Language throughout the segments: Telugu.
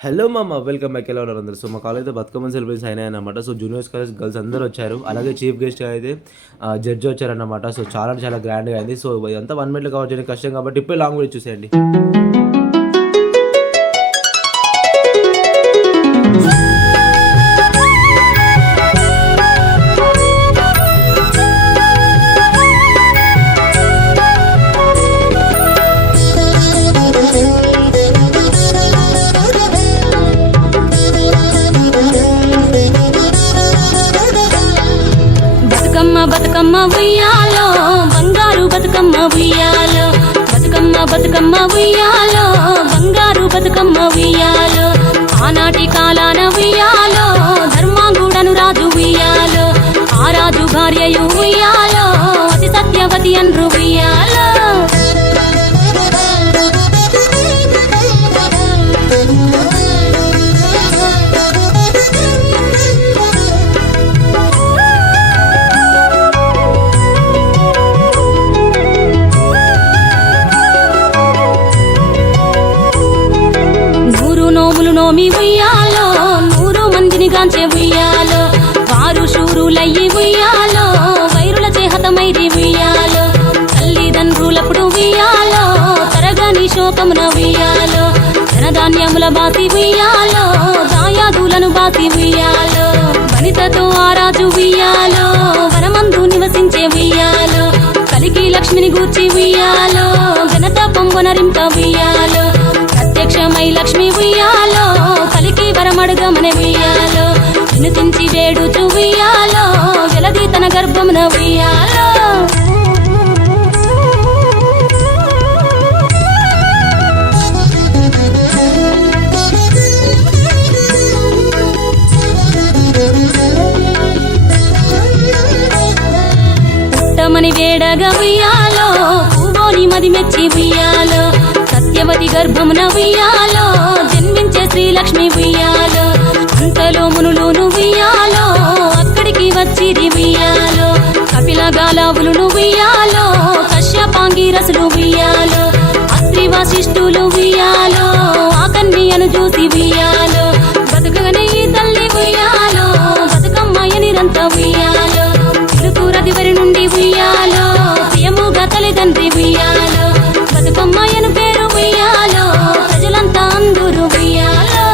హలో మామ వెల్కమ్ బ్యాక్. ఎలా ఉన్నారు అందరూ? సో మా కాలేజ్లో బతుకమ్మ సెలబ్రేషన్స్ అయినాయన్నమాట. సో జూనియర్స్ కాలేజ్ గర్ల్స్ అందరూ వచ్చారు. అలాగే చీఫ్ గెస్ట్ అయితే జడ్జి వచ్చారన్నమాట. సో చాలా గ్రాండ్గా అయింది. సో ఇదంతా 1 మినిట్లో కవర్ చేయడం కష్టం కాబట్టి ఇప్పుడే లాంగ్ వీడియో చూసేయండి. బతుకమ్మ ఉయ్యాలో బంగారు బతుకమ్మ ఉయ్యాలో బతుకమ్మ ఉయ్యాలో బంగారు బతుకమ్మ ఉయ్యాలో ఆనాటి కాలాన ఉయ్యాలో ధర్మాంగుడను రాజు ఉయ్యాలో ఆ రాజు భార్యయు ఉయ్యాలో అతి సత్యవతి అన్రు ఉయ్యాలో నోమి ఉయ్యాలో 100 మందిని గాంచే ఉయ్యాలో వారు శూరులయ్యి ఉయ్యాలో వైరుల చేహతమైరి ఉయ్యాలో తల్లిదండ్రులప్పుడు ఉయ్యాలో తరగని శోకమున ఉయ్యాలో ధనధాన్యముల బాసి ఉయ్యాలో దాయాదులను బాసి ఉయ్యాలో వనితతో ఆరాజు ఉయ్యాలో వనమందు నివసించే ఉయ్యాలో కలికి లక్ష్మిని గూర్చి ఉయ్యాలో ఘనత పొంగునరింప ఉయ్యాలో ప్రత్యక్షమై లక్ష్మి ఉయ్యాలో కలికి వరమడుగమని ఉయ్యాలో వినుతించి వేడుచు ఉయ్యాలో వెలది తన గర్భమున ఉయ్యాలో పుట్టమని వేడగా ఉయ్యాలో పువ్వుని మది మెచ్చి ఉయ్యాలో సత్యవతి గర్భమున ఉయ్యాలో జన్మించే శ్రీలక్ష్మి ఉయ్యాలో అంతలో మునులును ఉయ్యాలో అక్కడికి వచ్చిరి ఉయ్యాలో కపిల గాలావులు ఉయ్యాలో కశ్యపాంగిరసులు ఉయ్యాలో అత్రి వశిష్ఠులు ఉయ్యాలో ఆ కన్యను చూసి ఉయ్యాలో బతుకగనే ఈ తల్లి ఉయ్యాలో బతుకమ్మయ్య నిరంత ఉయ్యాలో తిరుతురది వరి నుండి ఉయ్యాలో ప్రియముగా తల్లిదండ్రి ఉయ్యాలో బతుకమ్మయ్యను పేరు ఉయ్యాలో ప్రజలంతా అందరూ ఉయ్యాలో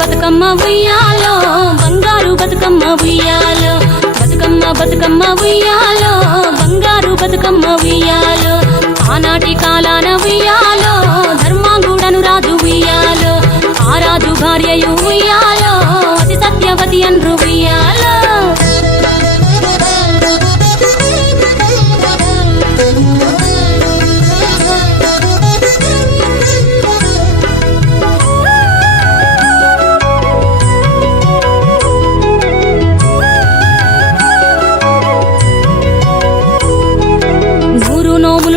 బతుకమ్మ ఉయ్యాలో బంగారు బతుకమ్మ ఉయ్యాలో బతుకమ్మ ఉయ్యాలో బంగారు బతుకమ్మ ఉయ్యాలో ఆనాటి కాలాన ఉయ్యాలో ధర్మాంగుడను రాజు ఉయ్యాలో ఆ రాజు భార్యయు ఉయ్యాలో అతి సత్యవతి అన్రు ఉయ్యాలో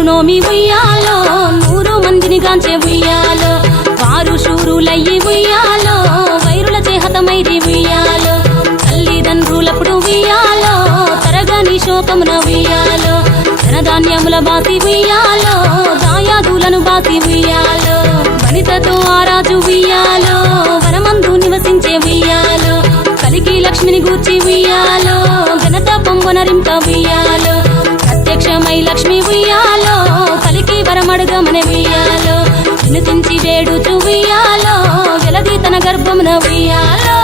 నోమి ఉయ్యాలో 100 మందిని గాంచే ఉయ్యాలో వారు శూరులయ్యి ఉయ్యాలో వైరుల చేహతమైరి ఉయ్యాలో తల్లిదండ్రులప్పుడు ఉయ్యాలో తరగని శోకమున ఉయ్యాలో ధనధాన్యముల బాసి ఉయ్యాలో దాయాదులను బాసి ఉయ్యాలో వనితతో ఆరాజు ఉయ్యాలో వనమందు నివసించే ఉయ్యాలో కలికి లక్ష్మిని గూర్చి ఉయ్యాలో ఘనత పొంగునరింప ఉయ్యాలో ప్రత్యక్షమై లక్ష్మి ఉయ్యాలో కలికి వరమడుగమని ఉయ్యాలో వినుతించి వేడుచు ఉయ్యాలో వెలది తన గర్భమున ఉయ్యాలో